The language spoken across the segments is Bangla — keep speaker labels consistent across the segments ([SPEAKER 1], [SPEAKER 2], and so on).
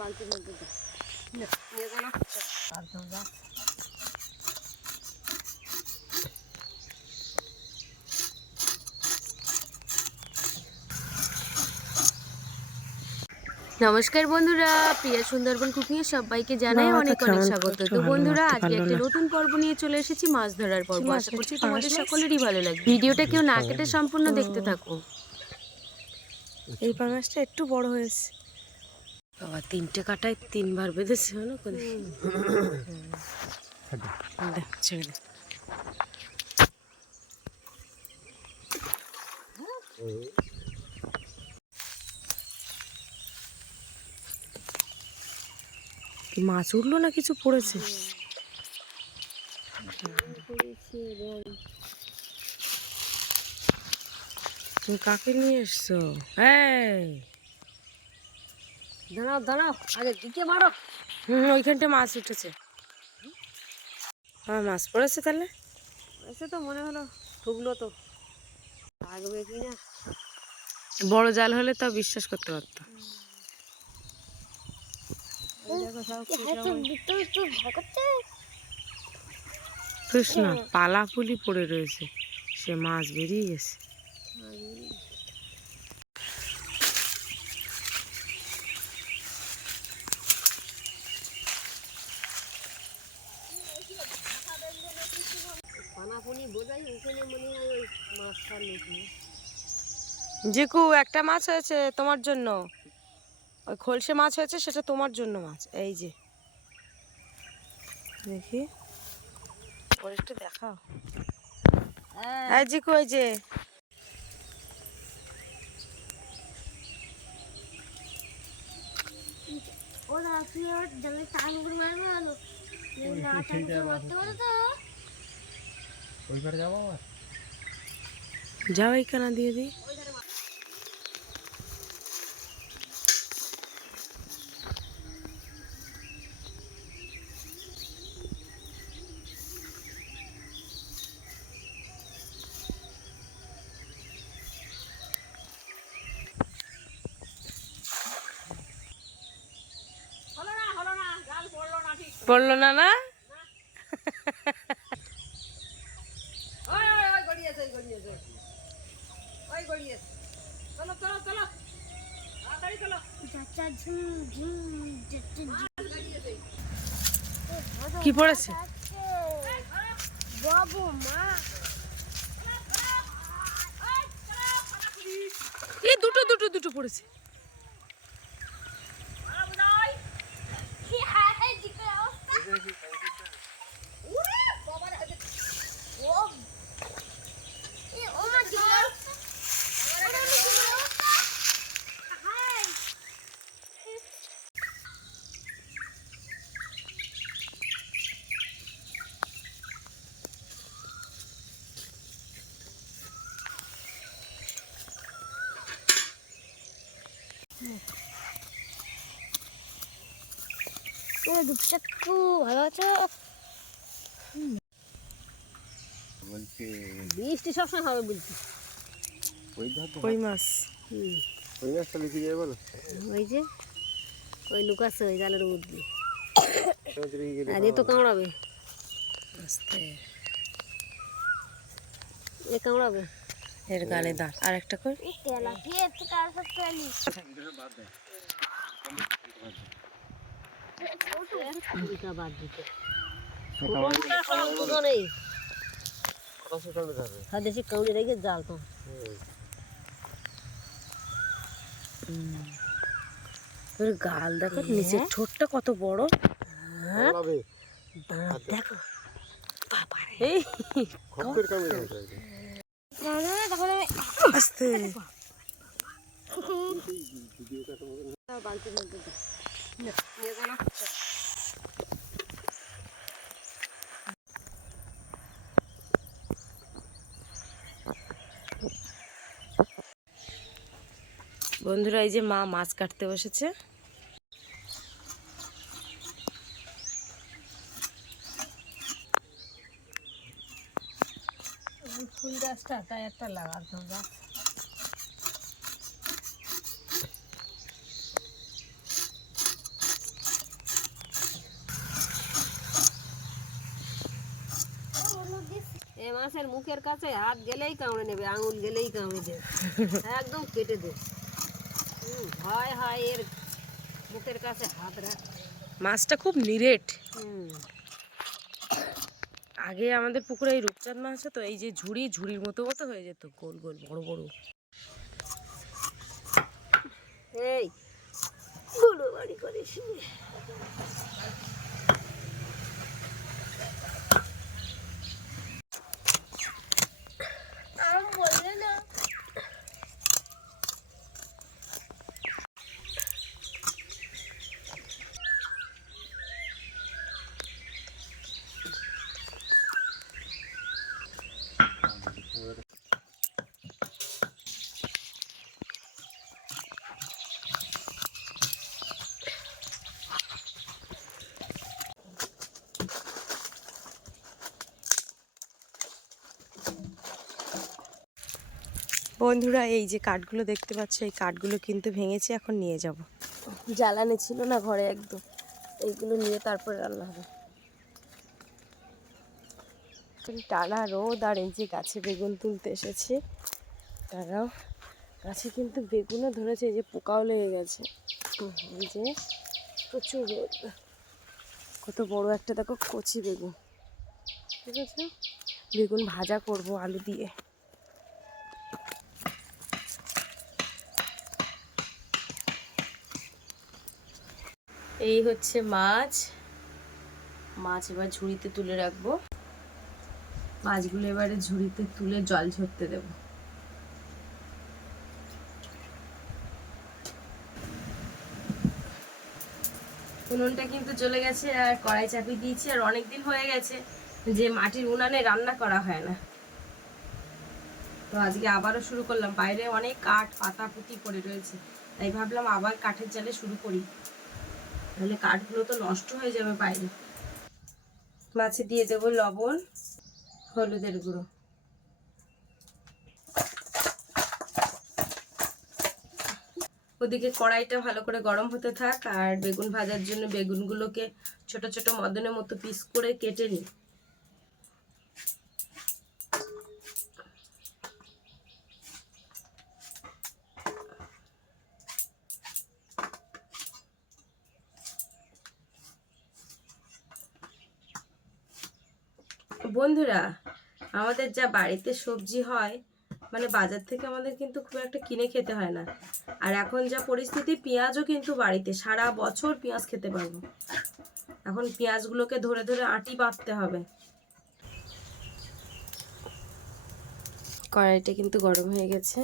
[SPEAKER 1] বালতির মধ্যে নিয়ে যা না। যা। নমস্কার বন্ধুরা প্রিয়া সুন্দরবন কুকিং এর সবাইকে জানাই অনেক অনেক স্বাগত। তো বন্ধুরা আজকে একটা নতুন পর্ব নিয়ে চলে এসেছি মাছ ধরার পর্ব। আশা করছি তোমাদের সকলেরই ভালো লাগবে। ভিডিওটা কেউ না কেটে সম্পূর্ণ দেখতে থাকো।
[SPEAKER 2] এই পাঙাশটা একটু বড় হয়েছে। বাবা তিনটে কাটায় তিনবার বেঁধেছে হলো দে, ছেড়ে মাছ উঠল না কিছু পড়েছে? তুমি কাকে নিয়ে এসছো? এই!
[SPEAKER 1] দাঁড়াও দাঁড়াও আরে দিকে মারো
[SPEAKER 2] হুম ওইখানটা মাছ উঠেছে। হ্যাঁ মাছ পড়েছে তাহলে?
[SPEAKER 1] এসে তো মনে হলো ঠুকলো তো। থাকবে কি না?
[SPEAKER 2] বড় জাল হলে তাও বিশ্বাস করতে পারতো।
[SPEAKER 1] এই দেখো সব
[SPEAKER 2] কৃষ্ণ পালা পুলি পড়ে রয়েছে। সে মাছ বেরিয়ে গেছে। জিকু একটা মাছ হয়েছে তোমার জন্য। ওই খলসে মাছ হয়েছে সেটা তোমার জন্য মাছ। এই যে। দেখি। একটু দেখাও। হ্যাঁ জিকু ওই যে।
[SPEAKER 3] ওরা তুই ওর জলে টান করে মারবে ভালো যদি না টান করে মারতে পারো তো
[SPEAKER 2] যাও দিয়ে দিই
[SPEAKER 1] ওই ওই গড়িয়েছে ওই গড়িয়েছে ওই গড়িয়েছে চলো
[SPEAKER 3] ঝুম চাচা ঝুম
[SPEAKER 2] কি পড়েছে?
[SPEAKER 3] বাবু মা
[SPEAKER 2] এই দুটো দুটো দুটো পড়েছে।
[SPEAKER 3] Itu 事 খুব ভালো আছে
[SPEAKER 4] বলছে
[SPEAKER 1] বৃষ্টি সবসময় হবে বলছি।
[SPEAKER 2] কই মাছ?
[SPEAKER 1] হুম
[SPEAKER 4] ওই মাছটা লিখে যাবে বলো।
[SPEAKER 1] ওই যে ওই লুকাচ্ছে ওই জালের উপর দিয়ে
[SPEAKER 4] সমুদ্রে গিয়ে
[SPEAKER 1] আর এ তো কামড়াবে।
[SPEAKER 2] আস্তে
[SPEAKER 1] এ কামড়াবে।
[SPEAKER 2] এর গালে দাঁড় আর একটা কর
[SPEAKER 3] তেলা দিয়ে থেকে সব তেলি
[SPEAKER 1] বাদ দিতে
[SPEAKER 4] ধরবে
[SPEAKER 1] স্বদেশি কাউড়ি রেখে জাল তো।
[SPEAKER 2] গাল দেখো নিচের ঠোঁটটা কত বড়।
[SPEAKER 1] দেখো।
[SPEAKER 2] এই।
[SPEAKER 4] খপ্পের কামে যাবে
[SPEAKER 3] তখন
[SPEAKER 2] আস্তে।
[SPEAKER 1] বালতির মধ্যে।
[SPEAKER 2] বন্ধুরা এই যে মা মাছ কাটতে বসেছে।
[SPEAKER 1] ফুল গাছটা তাই একটা লাগাতো গাছ মাছের মুখের কাছে হাত গেলেই কামড়ে নেবে আঙুল গেলেই কামড়ে দেবে। একদম কেটে দেবে। ভয় হয় এর মুখের কাছে হাত রাখ।
[SPEAKER 2] মাছটা খুব নিরেট।
[SPEAKER 1] হুম।
[SPEAKER 2] আগে আমাদের পুকুরে এই রূপচাঁদ মাছ তো এই যে ঝুড়ি ঝুড়ির মতো মতো হয়ে যেত গোল গোল বড় বড়।
[SPEAKER 1] এই গুলো বাড়ি করিস নি।
[SPEAKER 3] আম বললে না
[SPEAKER 2] বন্ধুরা, এই যে কাঠগুলো দেখতে পাচ্ছ, এই কাঠগুলো কিন্তু ভেঙেছে, এখন নিয়ে যাব। জ্বালানি ছিল না ঘরে একদম। এইগুলো নিয়ে তারপরে রান্না হবে। টানা রোদ, আর এই যে গাছে বেগুন তুলতে এসেছি। তারাও গাছে কিন্তু বেগুনও ধরেছে, এই যে পোকাও লেগে গেছে। এই যে প্রচুর রোদ। কত বড় একটা, দেখো, কচি বেগুন। ঠিক আছে? বেগুন ভাজা করব আলু দিয়ে। এই হচ্ছে মাছ। মাছ এবার ঝুড়িতে তুলে রাখব। মাছগুলো এবারে ঝুড়িতে তুলে জল ঝরতে দেবো। উনুনটা কিন্তু চলে গেছে আর কড়াই চাপিয়ে দিয়েছি আর অনেক দিন হয়ে গেছে যে মাটির উনানে রান্না করা হয় না। তো আজকে আবারও শুরু করলাম। বাইরে অনেক কাঠ, পাতা, পুঁতি পড়ে রয়েছে। তাই ভাবলাম আবার কাঠের জালে শুরু করি। তাহলে কাঠগুলো তো নষ্ট হয়ে যাবে বাইরে। মাছে দিয়ে দেবো লবণ, হলুদের গুঁড়ো। ওদিকে কড়াইটা ভালো করে গরম হতে থাক, আর বেগুন ভাজার জন্য বেগুনগুলোকে ছোট ছোট মদনের মতো পিস করে কেটে নিই। বন্ধুরা, আমাদের যা বাড়িতে সবজি হয় মানে বাজার থেকে আমাদের কিন্তু খুব একটা কিনে খেতে হয় না। আর এখন যা পরিস্থিতি, পেঁয়াজও কিন্তু বাড়িতে, সারা বছর পেঁয়াজ খেতে পারব। এখন পেঁয়াজগুলোকে ধরে ধরে আটি বাঁধতে হবে। কড়াইটা কিন্তু গরম হয়ে গেছে।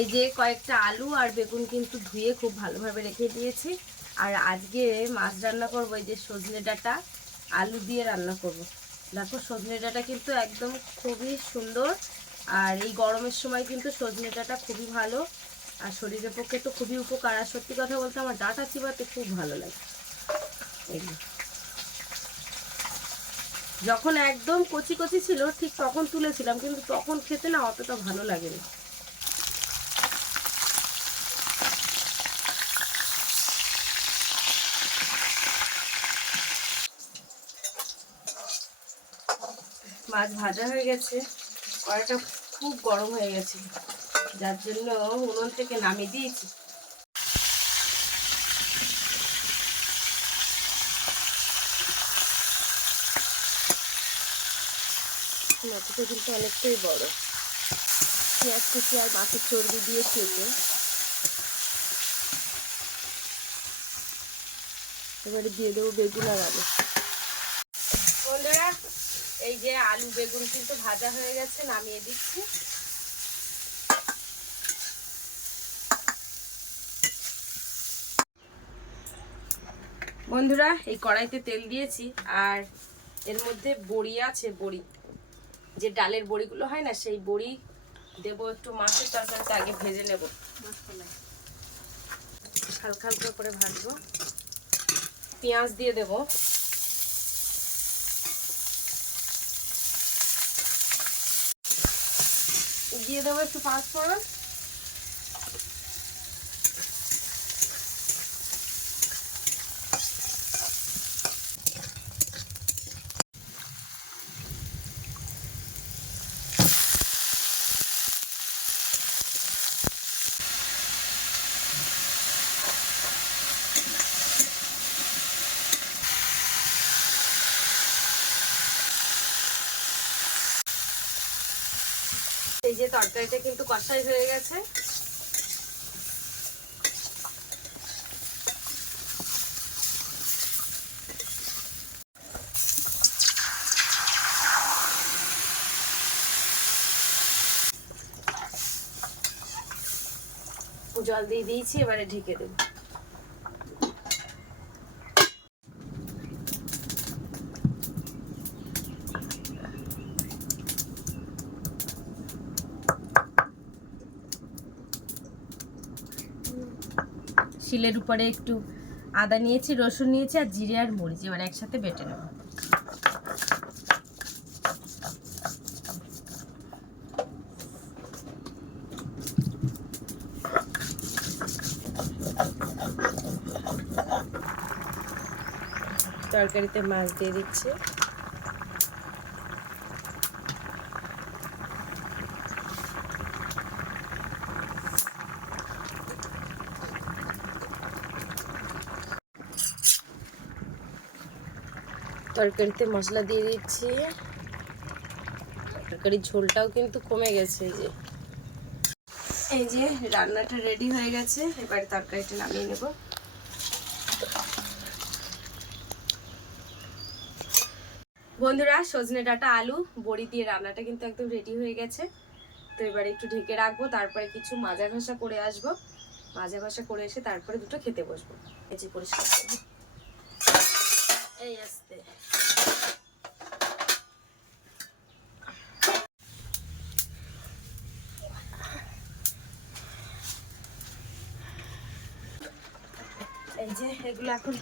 [SPEAKER 2] এই যে কয়েকটা আলু আর বেগুন কিন্তু ধুয়ে খুব ভালোভাবে রেখে দিয়েছি। আর আজকে মাছ রান্না করব এই যে সজনে ডাঁটা, আলু দিয়ে রান্না করব। দেখো, সজনে ডাঁটা কিন্তু একদম খুবই সুন্দর। আর এই গরমের সময় কিন্তু সজনে ডাঁটা খুবই ভালো। আর শরীরের পক্ষে তো খুবই উপকার। আর সত্যি কথা বলতে আমার ডাঁটা চিবাতে খুব ভালো লাগে। যখন একদম কচি কচি ছিল, ঠিক তখন তুলেছিলাম, কিন্তু তখন খেতে না অতটা ভালো লাগেনি। মাছ ভাজা হয়ে গেছে। কড়াইটা খুব গরম হয়ে গেছে। যার জন্য উনুন থেকে নামিয়ে দিয়েছি। মাছটা কিন্তু অনেকটাই বড়। পেঁয়াজ কুচি আর মাছের চর্বি দিয়ে কেটে এবারে দিয়ে দেবো বেগুন আর আলু। এই যে আলু বেগুন কিন্তু ভাজা হয়ে গেছে, নামিয়ে দিচ্ছি। বন্ধুরা, এই কড়াইতে তেল দিয়েছি, আর এর মধ্যে বড়ি আছে, বড়ি। যে ডালের বড়িগুলো হয় না, সেই বড়ি দেবো একটু মাছের তরকারিতে, আগে ভেজে নেব। হালকা হালকা করে ভাজবো। পেঁয়াজ দিয়ে দেবো।
[SPEAKER 5] দিয়ে দেবো একটু পাঁচ যে তরকারিটা কিন্তু কষাই হয়ে গেছে। জল দিয়ে দিয়েছি এবারে ঢেকে দেবো। শিলের উপরে একটু আদা নিয়েছি, রসুন নিয়েছি আর জিরে আর মরিচ এবার একসাথে বেটে নেব। তরকারিতে মাছ দিয়ে দিচ্ছি। তরকারিতে মশলা দিয়ে দিচ্ছি। তরকারির ঝোলটাও কিন্তু কমে গেছে এই যে। এই যে রান্নাটা রেডি হয়ে গেছে, এবার তরকারিটা নামিয়ে নেব। বন্ধুরা, সজনে ডাঁটা, আলু, বড়ি দিয়ে রান্নাটা কিন্তু একদম রেডি হয়ে গেছে। তো এবার একটু ঢেকে রাখব, তারপরে কিছু মাজা ঘষা করে আসব। মাজা ঘষা করে এসে তারপরে দুটো খেতে বসবো। এই যে পরিষ্কার করব এখন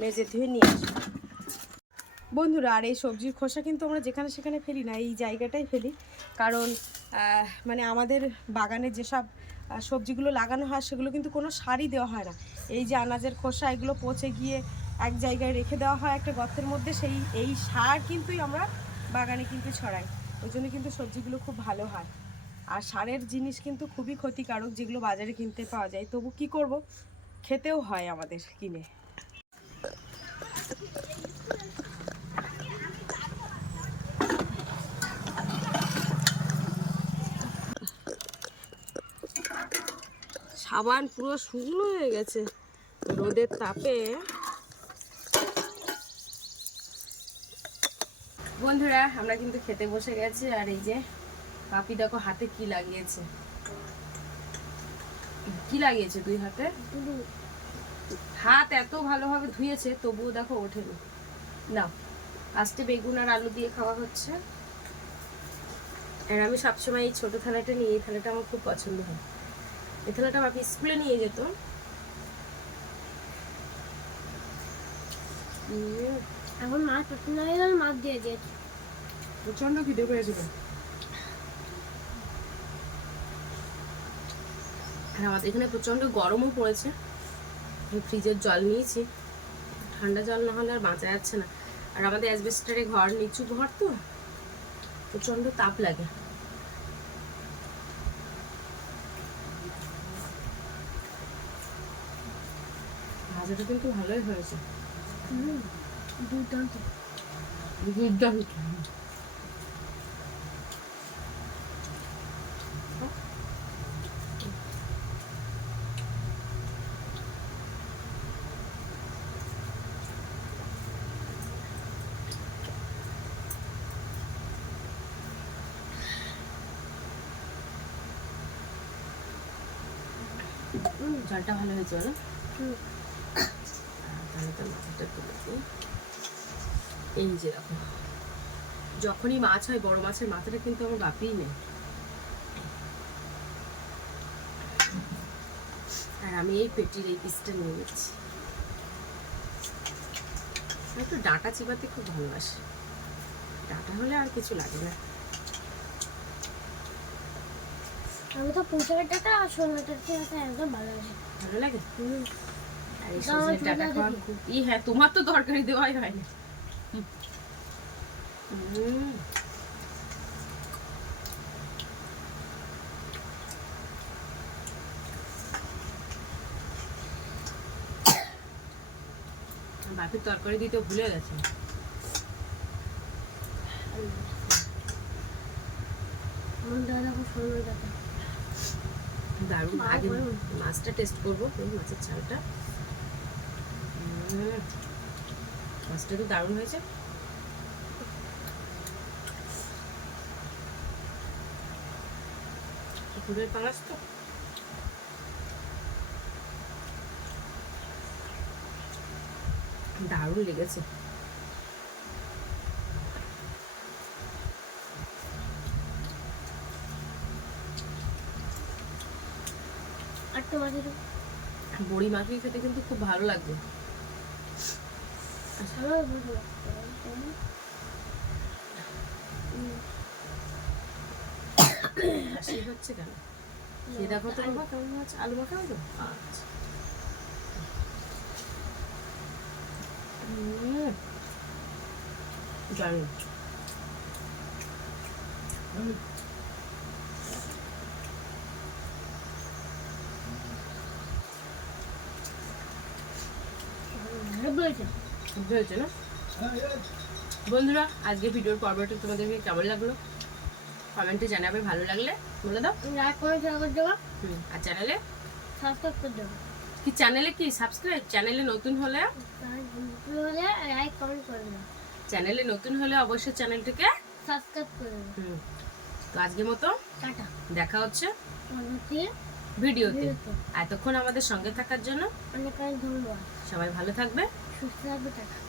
[SPEAKER 5] মেজে ধুয়ে নিয়ে বন্ধুরা, আর এই সবজির খোসা কিন্তু আমরা যেখানে সেখানে ফেলি না, এই জায়গাটাই ফেলি। কারণ মানে আমাদের বাগানে যেসব সবজিগুলো লাগানো হয়, সেগুলো কিন্তু কোনো সারই দেওয়া হয় না। এই যে আনাজের খোসা, এগুলো পচে গিয়ে এক জায়গায় রেখে দেওয়া হয় একটা গর্তের মধ্যে, সেই এই সার কিন্তুই আমরা বাগানে কিন্তু ছড়াই। ওই জন্য কিন্তু সবজিগুলো খুব ভালো হয়। আর সারের জিনিস কিন্তু খুবই ক্ষতিকারক, যেগুলো বাজারে কিনতে পাওয়া যায়। তবু কি করব? খেতেও হয় আমাদের কিনে। সাবান পুরো শুকনো হয়ে গেছে। রোদের তাপে বন্ধুরা, আমরা কিন্তু খেতে বসে গেছি আর এই যে পাপি দেখো হাতে কি লাগিয়েছে। কি লাগিয়েছে দুই হাতে? হাত এত ভালোভাবে ধুয়েছে, তবুও দেখো ওঠেনি। না আজকে বেগুন আর আলু দিয়ে খাওয়া হচ্ছে। আর আমি সবসময় এই ছোটো থালাটা নিয়ে, এই থালাটা আমার খুব পছন্দ হয়। এই থালাটা বাপি স্কুলে নিয়ে যেত।
[SPEAKER 3] এখন মাছ পছন্দ হয়ে গেল মাছ দিয়ে দিয়েছে।
[SPEAKER 6] প্রচণ্ড খিদে পেয়েছিল।
[SPEAKER 5] আর আমাদের এখানে প্রচণ্ড গরমও পড়েছে। ফ্রিজের জল নিয়েছি। ঠান্ডা জল না হলে আর বাঁচা যাচ্ছে না। আর আমাদের অ্যাসবেস্টারে ঘর নিচু ঘর তো প্রচণ্ড তাপ লাগে। ভাজাটা কিন্তু ভালোই হয়েছে।
[SPEAKER 3] দুর্দান্ত
[SPEAKER 5] দুর্দান্ত জলটা ভালো হয়েছে বলো
[SPEAKER 3] হুম।
[SPEAKER 5] তাহলে তো মাথাটা তুলে দিই। এই যে দেখো যখনই মাছ হয় বড় মাছের মাথাটা কিন্তু আমার বাপিই নেই আর আমি এই পেটির এই পিসটা নিয়ে নিচ্ছি। একটু ডাঁটা চিবাতে খুব ভালোবাসি। ডাঁটা হলে আর কিছু লাগে না।
[SPEAKER 3] আমি তো হাজার টাকা আর হাজার টাকা একদম ভালো আছে
[SPEAKER 5] ভালো লাগে। আর এই সজনের
[SPEAKER 3] যাও
[SPEAKER 5] খাওয়ার খুব ই হ্যাঁ তোমার তো তরকারি দেওয়াই হয় না। বাপের তরকারি দিতে ভুলে গেছে। দারুণ। আগে মাছটা টেস্ট করব মাছের উম, মাছটা তো দারুণ হয়েছে। পুকুরের পাঙাশ তো? দারুণ লেগেছে।
[SPEAKER 3] আর তোমাদের?
[SPEAKER 5] বড়ি মাখিয়ে খেতে কিন্তু খুব ভালো লাগবে। হাসি হচ্ছে কেন? দেখো তো বাবা কেমন আছে আলু মাখা হবে আচ্ছা। উম, দারুণ বুঝতে হয়েছে না? বন্ধুরা আজকে ভিডিওর পর্বটা তোমাদেরকে কেমন লাগল? কমেন্টে জানাবে ভালো লাগলে বলে দাও।
[SPEAKER 3] লাইক করে শেয়ার করে দেবো।
[SPEAKER 5] হুম, আর চ্যানেলে?
[SPEAKER 3] সাবস্ক্রাইব করে দেবো।
[SPEAKER 5] কি চ্যানেলে কি? সাবস্ক্রাইব চ্যানেলে নতুন হলে?
[SPEAKER 3] হলে লাইক কমেন্ট করে দেবো।
[SPEAKER 5] চ্যানেলে নতুন হলে অবশ্যই চ্যানেলটিকে
[SPEAKER 3] সাবস্ক্রাইব করে দেবো।
[SPEAKER 5] হুম, তো আজকের মতো
[SPEAKER 3] টাটা।
[SPEAKER 5] দেখা হচ্ছে
[SPEAKER 3] ভিডিওতে।
[SPEAKER 5] এতক্ষণ আমাদের সঙ্গে থাকার জন্য
[SPEAKER 3] অনেক অনেক ধন্যবাদ।
[SPEAKER 5] সবাই ভালো থাকবে।
[SPEAKER 3] সুস্থ থাকবে টাটা